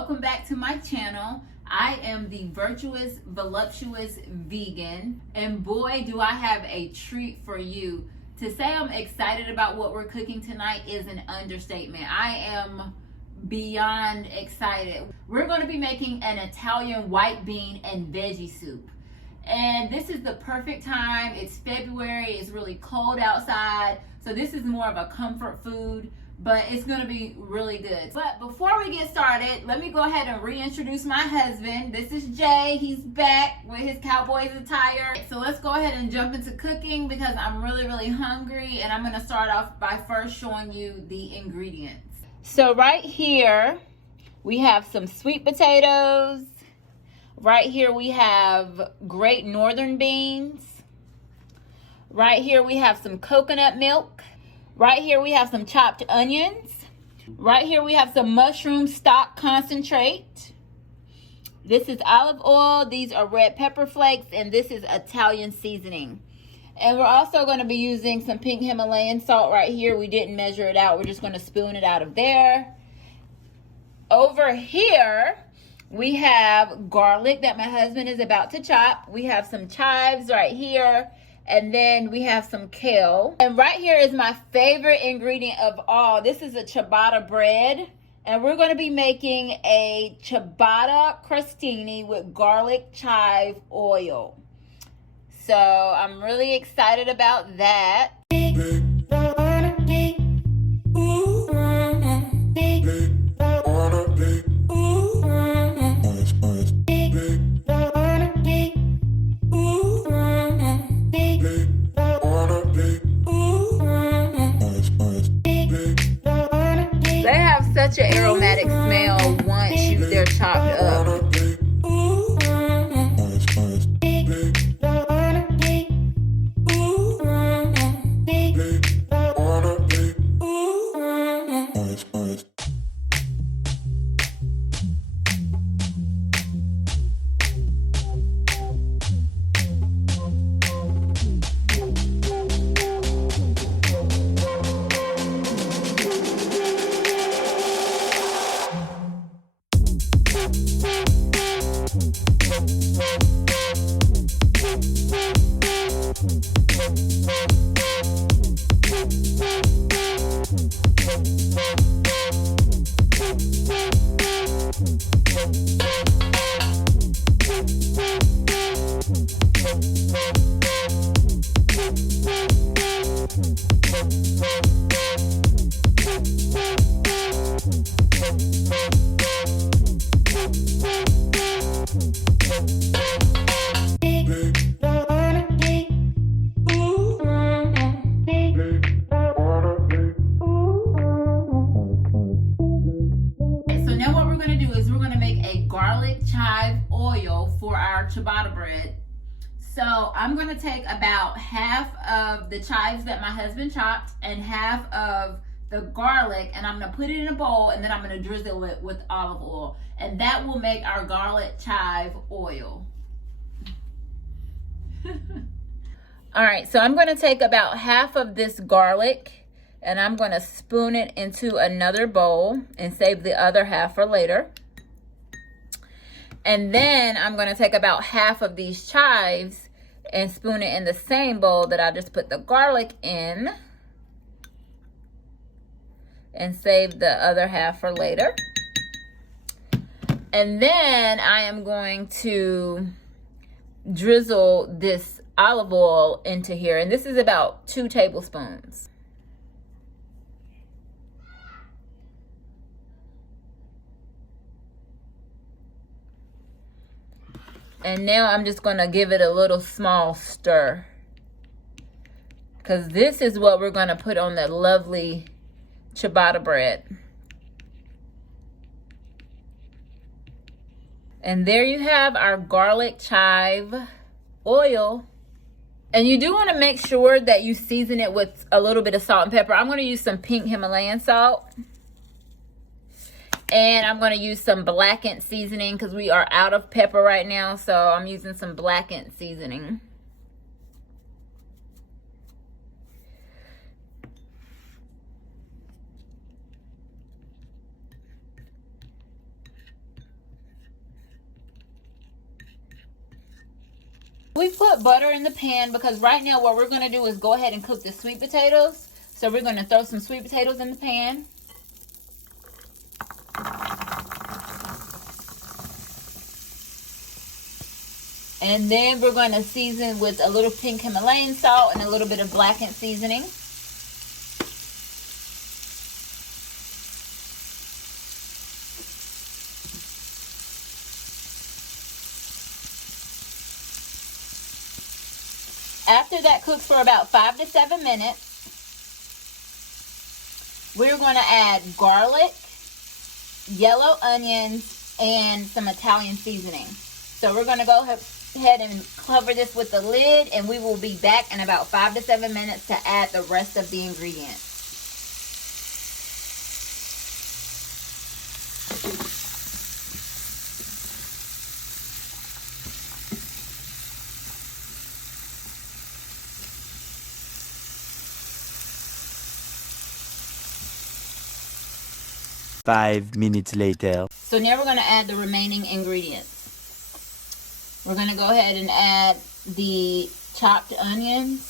welcome back to my channel. I am the virtuous, voluptuous vegan, and boy do I have a treat for you. To say I'm excited about what we're cooking tonight is an understatement. I am beyond excited. We're going to be making an Italian white bean and veggie soup. And this is the perfect time. It's February, it's really cold outside, so this is more of a comfort food, but it's gonna be really good. But before we get started, let me go ahead and reintroduce my husband. This is Jay. He's back with his Cowboys attire. So let's go ahead and jump into cooking because I'm really hungry, and I'm gonna start off by first showing you the ingredients. So right here, we have some sweet potatoes. Right here we have great northern beans. Right here we have some coconut milk. Right here we have some chopped onions. Right here we have some mushroom stock concentrate. This is olive oil. These are red pepper flakes, and this is Italian seasoning. And we're also going to be using some pink Himalayan salt right here. We didn't measure it out. We're just going to spoon it out of there. Over here, we have garlic that my husband is about to chop. We have some chives right here. And then we have some kale. And right here is my favorite ingredient of all. This is a ciabatta bread. And we're going to be making a ciabatta crostini with garlic chive oil. So I'm really excited about that. Such an aromatic smell once they're chopped up. Chive oil for our ciabatta bread. So I'm going to take about half of the chives that my husband chopped and half of the garlic, and I'm going to put it in a bowl, and then I'm going to drizzle it with olive oil, and that will make our garlic chive oil. All right, so I'm going to take about half of this garlic, and I'm going to spoon it into another bowl and save the other half for later. And then I'm going to take about half of these chives and spoon it in the same bowl that I just put the garlic in. And save the other half for later. And then I am going to drizzle this olive oil into here. And this is about 2 tablespoons. And now I'm just going to give it a little small stir. Because this is what we're going to put on that lovely ciabatta bread. And there you have our garlic chive oil. And you do want to make sure that you season it with a little bit of salt and pepper. I'm going to use some pink Himalayan salt. And I'm going to use some blackened seasoning because we are out of pepper right now. So I'm using some blackened seasoning. We put butter in the pan because right now what we're going to do is go ahead and cook the sweet potatoes. So we're going to throw some sweet potatoes in the pan. And then we're going to season with a little pink Himalayan salt and a little bit of blackened seasoning. After that cooks for about 5 to 7 minutes, we're going to add garlic, yellow onions, and some Italian seasoning. So we're going to go ahead and cover this with the lid, and we will be back in about 5 to 7 minutes to add the rest of the ingredients. Five minutes later. So now we're going to add the remaining ingredients. We're going to go ahead and add the chopped onions.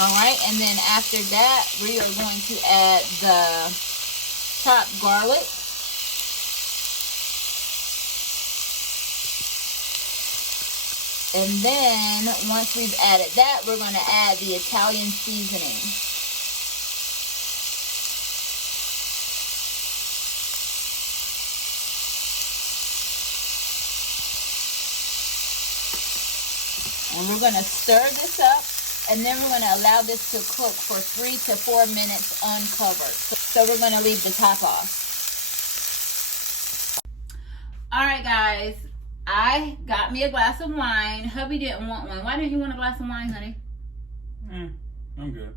Alright, and then after that, we are going to add the chopped garlic. And then, once we've added that, we're going to add the Italian seasoning. And we're going to stir this up, and then we're going to allow this to cook for 3 to 4 minutes uncovered. So we're going to leave the top off. Alright guys, I got me a glass of wine. Hubby didn't want one. Why didn't you want a glass of wine, honey? I'm good.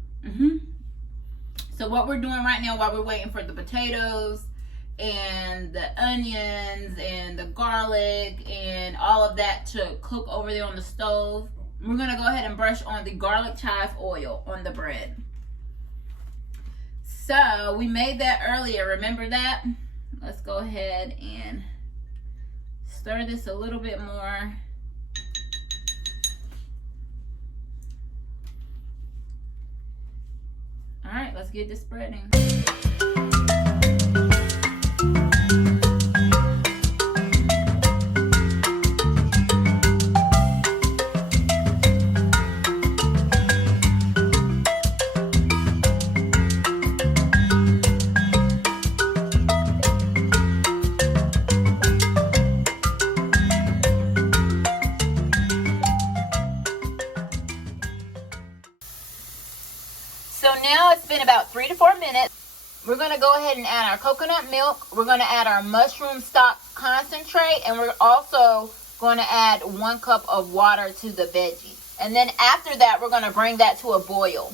So what we're doing right now while we're waiting for the potatoes and the onions and the garlic and all of that to cook over there on the stove, we're going to go ahead and brush on the garlic chive oil on the bread. So we made that earlier. Remember that? Let's go ahead and stir this a little bit more. All right, let's get this spreading. So now it's been about 3 to 4 minutes. We're going to go ahead and add our coconut milk. We're going to add our mushroom stock concentrate. And we're also going to add 1 cup of water to the veggie. And then after that, we're going to bring that to a boil.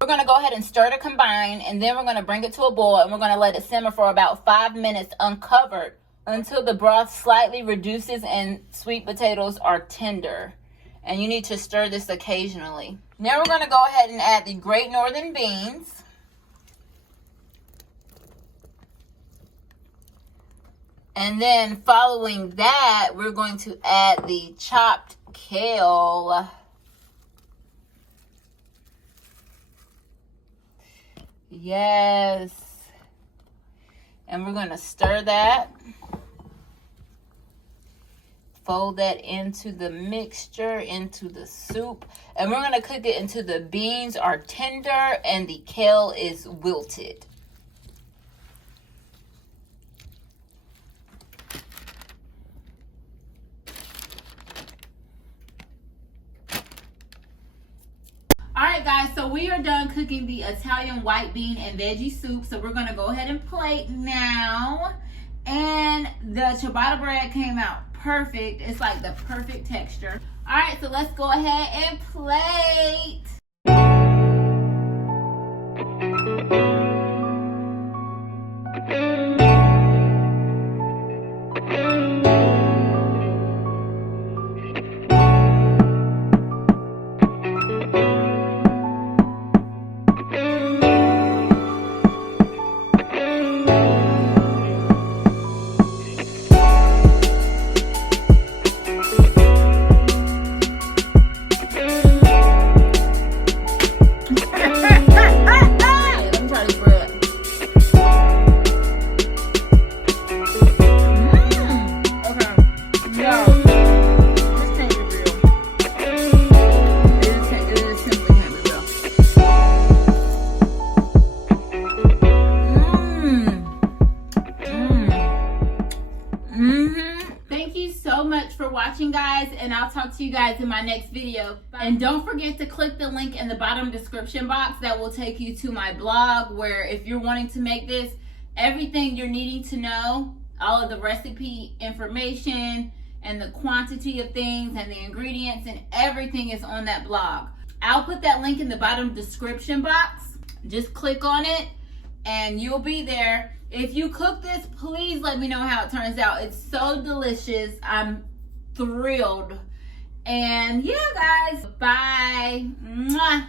We're going to go ahead and stir to combine, and then we're going to bring it to a boil, and we're going to let it simmer for about 5 minutes uncovered until the broth slightly reduces and sweet potatoes are tender. And you need to stir this occasionally. Now we're going to go ahead and add the Great Northern beans. And then following that, we're going to add the chopped kale. Yes. And we're going to stir that. Fold that into the mixture, into the soup. And we're going to cook it until the beans are tender and the kale is wilted. guys, so we are done cooking the Italian white bean and veggie soup. So we're gonna go ahead and plate now. And the ciabatta bread came out perfect. It's like the perfect texture. All right, so let's go ahead and plate. Thank you so much for watching, guys, and I'll talk to you guys in my next video. Bye. And don't forget to click the link in the bottom description box that will take you to my blog, where if you're wanting to make this, everything you're needing to know, all of the recipe information and the quantity of things and the ingredients and everything is on that blog. I'll put that link in the bottom description box. Just click on it and you'll be there. If you cook this, please let me know how it turns out. It's so delicious. I'm thrilled. And yeah, guys, bye. Mwah.